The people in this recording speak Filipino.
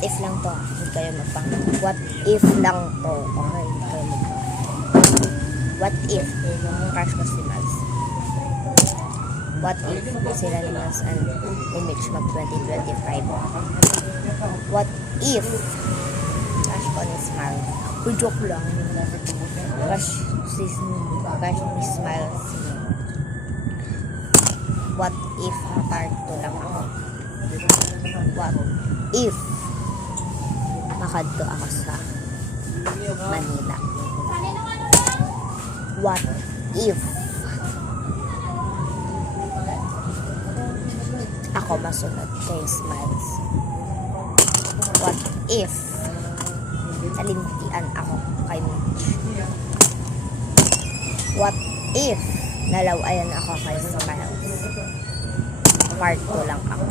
if lang to. Hindi kayo magpang. What if lang to. Okay, hindi kayo magpang. What if? Crush ko si Miles. What if sila ni Miles and Image mag 2025? What if crush ko ni Smile? Uy, joke lang. Crush ni Smile. What if part 2 lang ako? What if makadto ako sa Manila? What if ako masunod kay Smiles? What if nalintian ako kay Mitch? What if nalawayan ako kay Smiles? Part 2 lang ako.